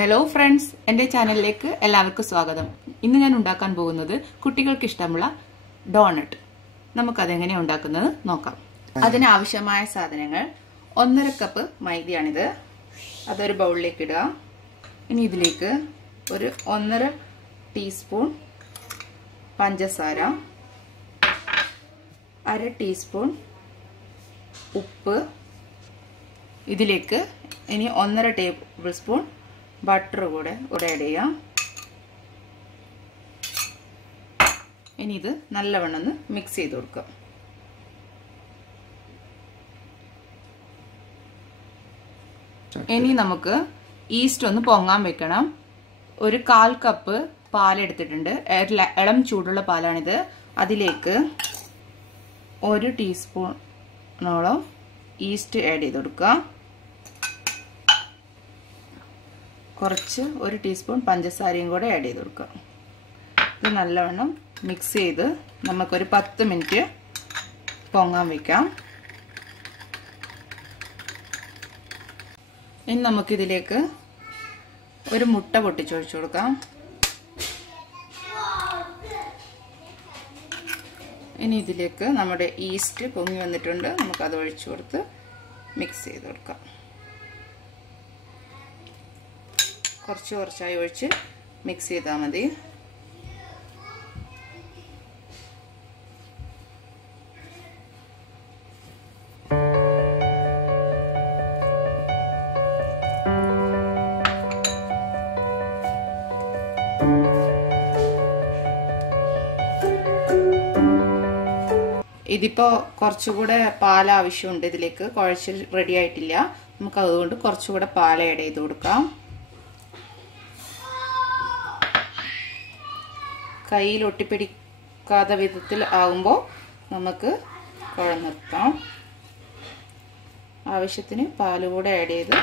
Hello friends, എൻ്റെ ചാനലിലേക്ക് എല്ലാവർക്കും സ്വാഗതം. ഇന്ന് ഞാൻ ഉണ്ടാക്കാൻ പോകുന്നത് കുട്ടികൾക്ക് ഇഷ്ടമുള്ള ഡോണട്ട്. നമുക്കതെങ്ങനെ ഉണ്ടാക്കുന്നത് നോക്കാം. അതിനാവശ്യമായ സാധനങ്ങൾ: 1.5 കപ്പ് മൈദയാണിത്. അതൊരു ബൗളിലേക്ക് ഇടുക. ഇനി ഇതിലേക്ക് ഒരു 1.5 ടീസ്പൂൺ പഞ്ചസാര, 1/2 ടീസ്പൂൺ ഉപ്പ്, ഇതിലേക്ക് ഇനി 1.5 ടേബിൾ സ്പൂൺ ബട്ടർ കൂടെ ആഡ് ചെയ്യാം. ഇനി ഇത് നല്ലവണ്ണം ഒന്ന് മിക്സ് ചെയ്ത് കൊടുക്കാം. ഇനി നമുക്ക് ഈസ്റ്റ് ഒന്ന് പൊങ്ങാൻ വെക്കണം. ഒരു 1/4 കപ്പ് പാലെടുത്തിട്ടുണ്ട്. ഇളം ചൂടുള്ള പാലാണിത്. അതിലേക്ക് 1 ടീസ്പൂണോളം ഈസ്റ്റ് ആഡ് ചെയ്ത് കൊടുക്കുക. കുറച്ച് 1 ടീസ്പൂൺ പഞ്ചസാരയും കൂടെ ആഡ് ചെയ്ത് കൊടുക്കുക. ഇത് നല്ലവണ്ണം മിക്സ് ചെയ്ത് നമുക്കൊരു 10 മിനിറ്റ് പൊങ്ങാൻ വയ്ക്കാം. ഇനി നമുക്കിതിലേക്ക് ഒരു മുട്ട പൊട്ടിച്ചൊഴിച്ചു കൊടുക്കാം. ഇനി ഇതിലേക്ക് നമ്മുടെ ഈസ്റ്റ് പൊങ്ങി വന്നിട്ടുണ്ട്. നമുക്കത് ഒഴിച്ചു കൊടുത്ത് മിക്സ് ചെയ്ത് കൊടുക്കാം. കുറച്ച് കുറച്ചായി ഒഴിച്ച് മിക്സ് ചെയ്താൽ മതി. ഇതിപ്പോ കുറച്ചുകൂടെ പാൽ ആവശ്യമുണ്ട്. ഇതിലേക്ക് കുഴച്ച് റെഡി ആയിട്ടില്ല. നമുക്ക് അതുകൊണ്ട് കുറച്ചുകൂടെ പാൽ ആഡ് ചെയ്ത് കൊടുക്കാം. കയ്യിൽ ഒട്ടിപ്പിടിക്കാത്ത വിധത്തിൽ ആകുമ്പോൾ നമുക്ക് കുഴന്നെടുക്കാം. ആവശ്യത്തിന് പാൽ കൂടെ ആഡ് ചെയ്ത്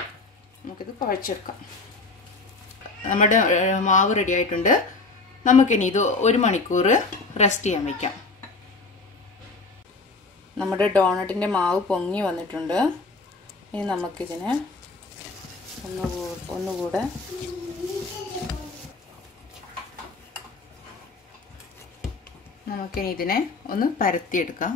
നമുക്കിത് കുഴച്ചെടുക്കാം. നമ്മുടെ മാവ് റെഡി ആയിട്ടുണ്ട്. നമുക്കിനി ഇത് 1 മണിക്കൂർ റെസ്റ്റ് ചെയ്യാൻ വയ്ക്കാം. നമ്മുടെ ഡോണറ്റിൻ്റെ മാവ് പൊങ്ങി വന്നിട്ടുണ്ട്. ഇനി നമുക്കിതിനെ ഒന്നുകൂടെ നമുക്കിനി ഇതിനെ ഒന്ന് പരത്തിയെടുക്കാം.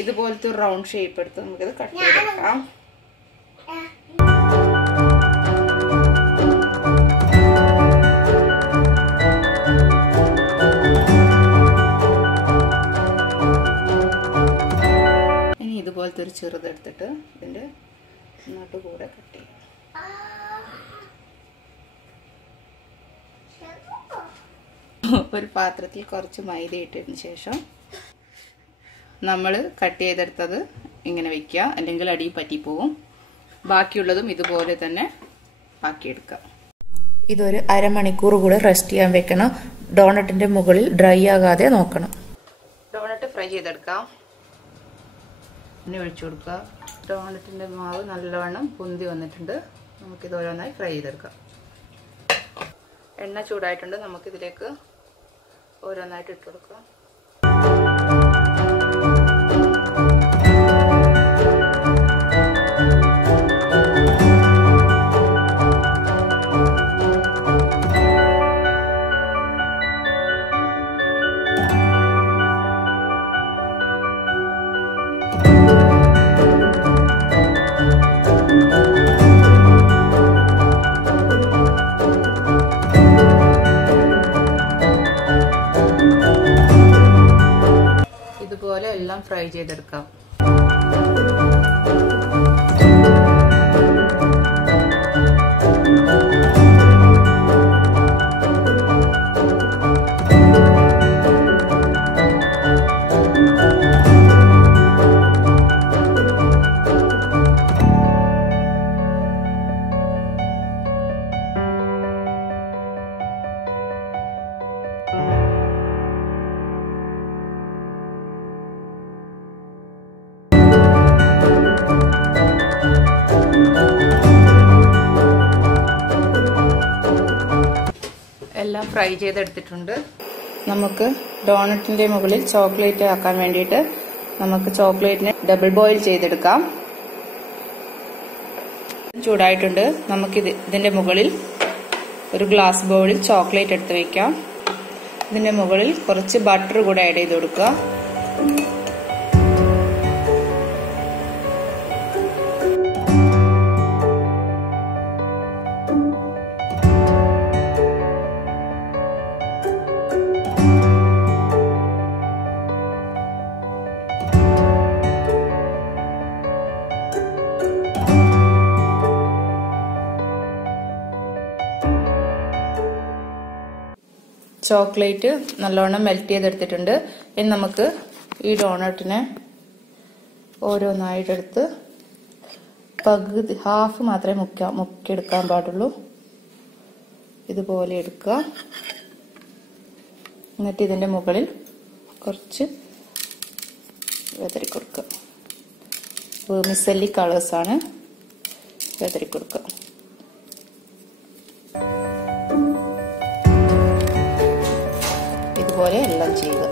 ഇതുപോലത്തെ ഒരു റൗണ്ട് ഷേപ്പ് എടുത്ത് നമുക്കിത് കട്ട് ചെയ്തെടുക്കാം. ഇനി ഇതുപോലത്തെ ഒരു ചെറുതെടുത്തിട്ട് ഇതിൻ്റെ നടുകൂടെ കട്ട് ചെയ്യാം. ഒരു പാത്രത്തിൽ കുറച്ച് മൈദ ഇട്ടതിന് ശേഷം നമ്മൾ കട്ട് ചെയ്തെടുത്തത് ഇങ്ങനെ വെക്കുക, അല്ലെങ്കിൽ അടി പറ്റിപ്പോവും. ബാക്കിയുള്ളതും ഇതുപോലെ തന്നെ ആക്കിയെടുക്കുക. ഇതൊരു 1/2 മണിക്കൂർ കൂടെ റെസ്റ്റ് ചെയ്യാൻ വെക്കണം. ഡോണറ്റിൻ്റെ മുകളിൽ ഡ്രൈ ആകാതെ നോക്കണം. ഡോണറ്റ് ഫ്രൈ ചെയ്തെടുക്കാം. എണ്ണ ഒഴിച്ചു കൊടുക്കുക. ഡോണറ്റിൻ്റെ മാവ് നല്ലവണ്ണം പൊന്തി വന്നിട്ടുണ്ട്. നമുക്കിത് ഓരോന്നായി ഫ്രൈ ചെയ്തെടുക്കാം. എണ്ണ ചൂടായിട്ടുണ്ട്. നമുക്കിതിലേക്ക് ഓരോന്നായിട്ട് ഇട്ട് കൊടുക്കാം. ഇതുപോലെ എല്ലാം ഫ്രൈ ചെയ്തെടുക്കാം. എല്ലാം ഫ്രൈ ചെയ്തെടുത്തിട്ടുണ്ട്. നമുക്ക് ഡോണറ്റിന്റെ മുകളിൽ ചോക്ലേറ്റ് ആക്കാൻ വേണ്ടിയിട്ട് നമുക്ക് ചോക്ലേറ്റിനെ ഡബിൾ ബോയിൽ ചെയ്തെടുക്കാം. ചൂടായിട്ടുണ്ട്. നമുക്കിത് ഇതിന്റെ മുകളിൽ ഒരു ഗ്ലാസ് ബൗളിൽ ചോക്ലേറ്റ് എടുത്ത് വെക്കാം. ഇതിന്റെ മുകളിൽ കുറച്ച് ബട്ടർ കൂടെ ആഡ് ചെയ്ത് കൊടുക്കുക. ചോക്ലേറ്റ് നല്ലോണം മെൽറ്റ് ചെയ്തെടുത്തിട്ടുണ്ട്. ഇനി നമുക്ക് ഈ ഡോണറ്റിനെ ഓരോന്നായിട്ടെടുത്ത് പകുതി ഹാഫ് മാത്രമേ മുക്കിയെടുക്കാൻ പാടുള്ളൂ. ഇതുപോലെ എടുക്കുക. എന്നിട്ട് ഇതിന്റെ മുകളിൽ കുറച്ച് വെതറി കൊടുക്കുക. വെർമിസെല്ലി കളേഴ്സാണ് വെതറി കൊടുക്കുക. ഇതുപോലെ എല്ലാം ചെയ്യുക.